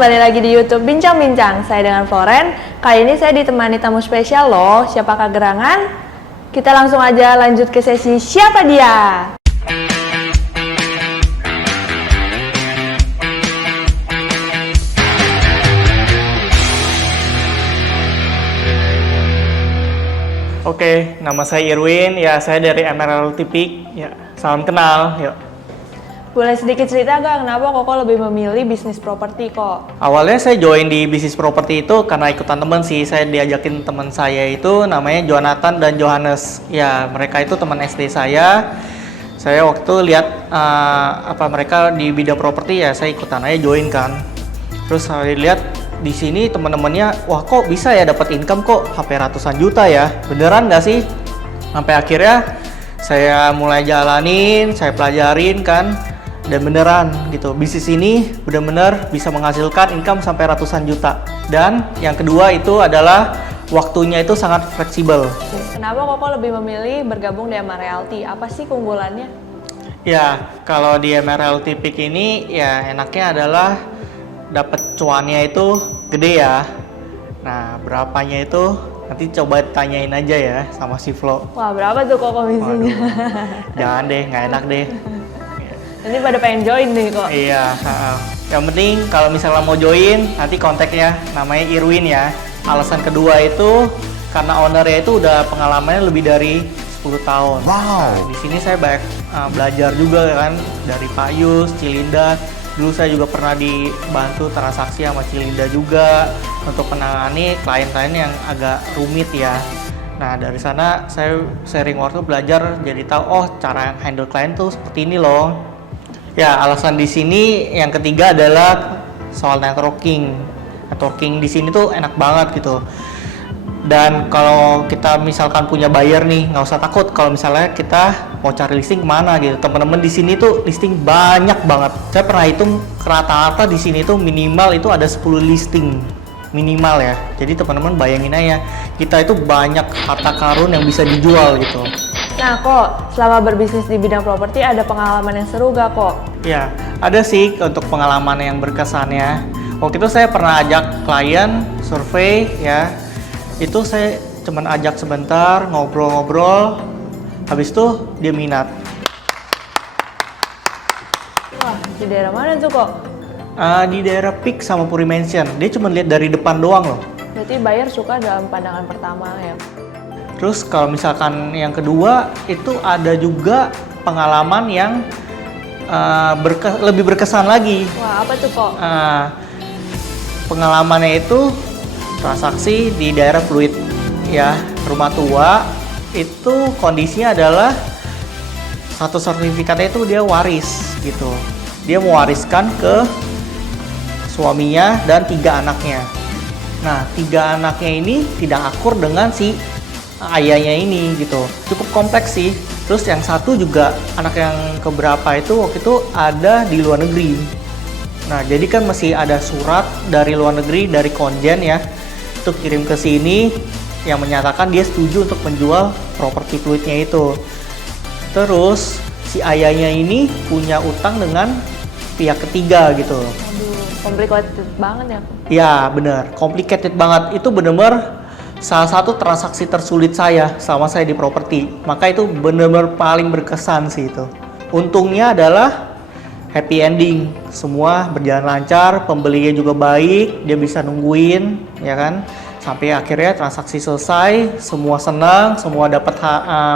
kembali lagi di YouTube Bincang-Bincang. Saya dengan Floren. Kali ini saya ditemani tamu spesial loh. Siapakah gerangan? Kita langsung aja lanjut ke sesi Siapa Dia? Oke, nama saya Irwin. Ya, saya dari Emerald Tipik. Ya, salam kenal. Yuk. Boleh sedikit cerita gak kenapa Koko lebih memilih bisnis properti kok? Awalnya saya join di bisnis properti itu karena ikutan teman sih. Saya diajakin teman saya itu namanya Jonathan dan Johannes. Ya, mereka itu teman SD saya. Saya waktu itu lihat mereka di bidang properti, ya saya ikutan aja join kan. Terus saya lihat di sini teman-temannya, wah kok bisa ya dapat income kok sampai ratusan juta ya. Beneran nggak sih? Sampai akhirnya saya mulai jalanin, saya pelajarin kan. Dan beneran gitu, bisnis ini benar-benar bisa menghasilkan income sampai ratusan juta. Dan yang kedua itu adalah waktunya itu sangat fleksibel. Kenapa Koko lebih memilih bergabung di MR Realty? Apa sih keunggulannya? Ya, kalau di Emerald Tipik ini ya enaknya adalah dapat cuannya itu gede ya. Nah, berapanya itu nanti coba tanyain aja ya sama si Flo. Wah, berapa tuh kok komisinya? Jangan deh, nggak enak deh. Nanti pada pengen join nih kok. Iya, yang penting kalau misalnya mau join, nanti kontaknya namanya Irwin ya. Alasan kedua itu karena ownernya itu udah pengalamannya lebih dari 10 tahun. Wow. Nah, di sini saya banyak belajar juga kan dari Pak Yus, Cilinda. Dulu saya juga pernah dibantu transaksi sama Cilinda juga untuk menangani klien-klien yang agak rumit ya. Nah, dari sana saya sharing waktu belajar jadi tahu, oh cara handle klien tuh seperti ini loh. Ya, alasan di sini yang ketiga adalah soal networking. Networking di sini tuh enak banget gitu. Dan kalau kita misalkan punya buyer nih, nggak usah takut kalau misalnya kita mau cari listing kemana gitu. Teman-teman di sini tuh listing banyak banget. Saya pernah hitung rata-rata di sini tuh minimal itu ada 10 listing minimal ya. Jadi teman-teman bayangin aja, kita itu banyak harta karun yang bisa dijual gitu. Nah kok, selama berbisnis di bidang properti ada pengalaman yang seru gak kok? Ya, ada sih untuk pengalaman yang berkesannya. Waktu itu saya pernah ajak klien survei ya. Itu saya cuman ajak sebentar, ngobrol-ngobrol. Habis itu dia minat. Wah, di daerah mana tuh kok? Di daerah Peak sama Puri Mansion. Dia cuma lihat dari depan doang loh. Berarti buyer suka dalam pandangan pertama ya? Terus kalau misalkan yang kedua itu ada juga pengalaman yang lebih berkesan lagi. Wah, apa tuh kok? Pengalamannya itu transaksi di daerah Fluid ya, rumah tua. Itu kondisinya adalah satu sertifikatnya itu dia waris gitu. Dia mewariskan ke suaminya dan 3 anaknya. Nah, 3 anaknya ini tidak akur dengan si ayahnya ini gitu. Cukup kompleks sih. Terus yang satu juga anak yang keberapa itu waktu itu ada di luar negeri. Nah, jadi kan masih ada surat dari luar negeri dari konjen ya, itu kirim ke sini yang menyatakan dia setuju untuk menjual properti fluidnya itu. Terus si ayahnya ini punya utang dengan pihak ketiga gitu. Aduh, complicated banget ya. Ya bener, complicated banget. Itu bener-bener salah satu transaksi tersulit saya sama saya di properti. Maka itu bener-bener paling berkesan sih itu. Untungnya adalah happy ending. Semua berjalan lancar, pembelinya juga baik, dia bisa nungguin, ya kan? Sampai akhirnya transaksi selesai, semua senang, semua dapat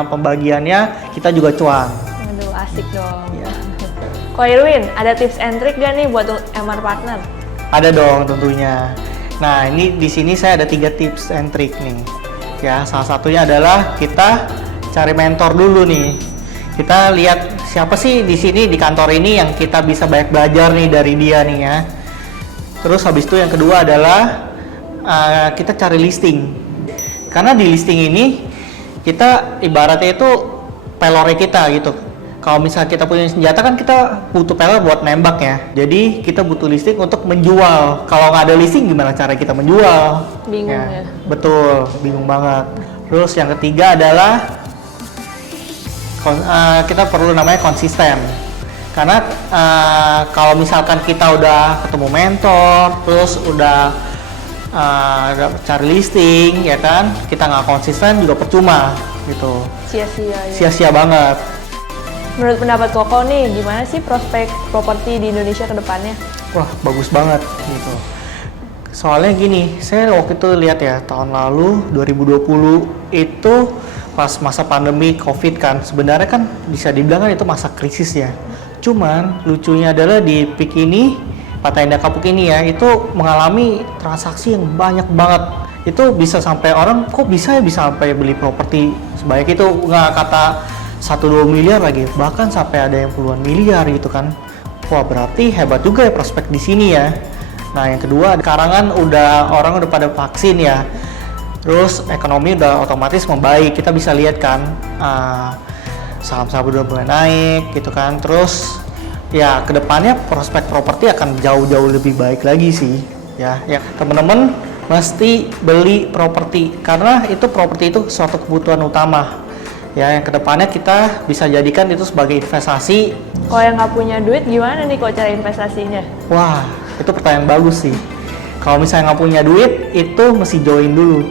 pembagiannya, kita juga cuan. Aduh, asik dong. Ya. Kok Irwin, ada tips and trick gak nih buat MR partner? Ada dong tentunya. Nah, ini di sini saya ada 3 tips and trick nih. Ya, salah satunya adalah kita cari mentor dulu nih. Kita lihat siapa sih di sini di kantor ini yang kita bisa banyak belajar nih dari dia nih ya. Terus habis itu yang kedua adalah kita cari listing. Karena di listing ini kita ibaratnya itu pelornya kita gitu. Kalau misalnya kita punya senjata kan kita butuh pelor buat nembak ya. Jadi kita butuh listing untuk menjual. Kalau nggak ada listing gimana cara kita menjual? Bingung ya. Betul, bingung banget. Terus yang ketiga adalah kita perlu namanya konsisten. Karena kalau misalkan kita udah ketemu mentor, terus udah cari listing, ya kan, kita nggak konsisten juga percuma gitu. Sia-sia ya. Sia-sia banget. Menurut pendapat Koko nih, gimana sih prospek properti di Indonesia ke depannya? Wah, bagus banget gitu. Soalnya gini, saya waktu itu lihat ya, tahun lalu 2020 itu pas masa pandemi COVID kan, sebenarnya kan bisa dibilang kan itu masa krisis ya. Cuman lucunya adalah di peak ini, Pantai Indah Kapuk ini ya, itu mengalami transaksi yang banyak banget. Itu bisa sampai orang, kok bisa ya bisa sampai beli properti sebanyak itu, nggak kata 1-2 miliar lagi, bahkan sampai ada yang puluhan miliar gitu kan. Wah, berarti hebat juga ya prospek di sini ya. Nah, yang kedua, sekarang kan orang udah pada vaksin ya. Terus ekonomi udah otomatis membaik. Kita bisa lihat kan saham-saham udah mulai naik gitu kan. Terus ya kedepannya prospek properti akan jauh-jauh lebih baik lagi sih. Ya teman-teman mesti beli properti karena itu properti itu suatu kebutuhan utama. Ya, yang kedepannya kita bisa jadikan itu sebagai investasi. Kalau yang nggak punya duit gimana nih kok cara investasinya? Wah, itu pertanyaan bagus sih. Kalau misalnya nggak punya duit, itu mesti join dulu.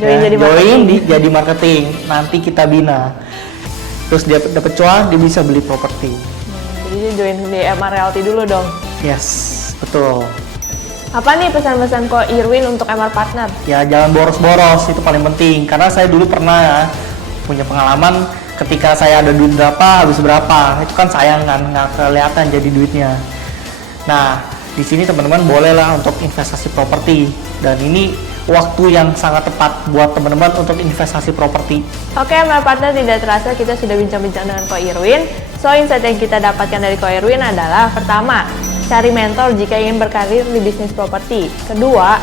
Jadi marketing. Nanti kita bina. Terus dia dapat cuan, dia bisa beli properti. Jadi join di MR Realty dulu dong. Yes, betul. Apa nih pesan-pesan Ko Irwin untuk MR Partner? Ya, jangan boros-boros, itu paling penting. Karena saya dulu pernah ya, punya pengalaman ketika saya ada duit berapa, habis berapa. Itu kan sayang kan, nggak kelihatan jadi duitnya. Nah, di sini teman-teman bolehlah untuk investasi properti. Dan ini waktu yang sangat tepat buat teman-teman untuk investasi properti. Oke, MR Partner, tidak terasa kita sudah bincang-bincang dengan Ko Irwin. So, insight yang kita dapatkan dari Ko Irwin adalah pertama, cari mentor jika ingin berkarir di bisnis properti. Kedua,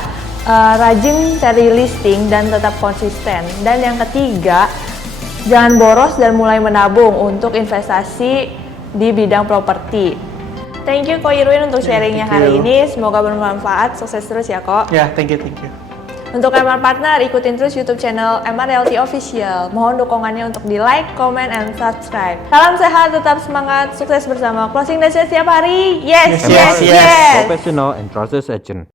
rajin cari listing dan tetap konsisten. Dan yang ketiga, jangan boros dan mulai menabung untuk investasi di bidang properti. Thank you Ko Irwin untuk sharingnya hari ini. Semoga bermanfaat. Sukses terus ya Ko. Ya, thank you. Untuk MR Partner, ikutin terus YouTube channel MR Realty Official. Mohon dukungannya untuk di like, comment, and subscribe. Salam sehat, tetap semangat, sukses bersama. Closing dashnya setiap hari. Yes. Professional and trusted agent.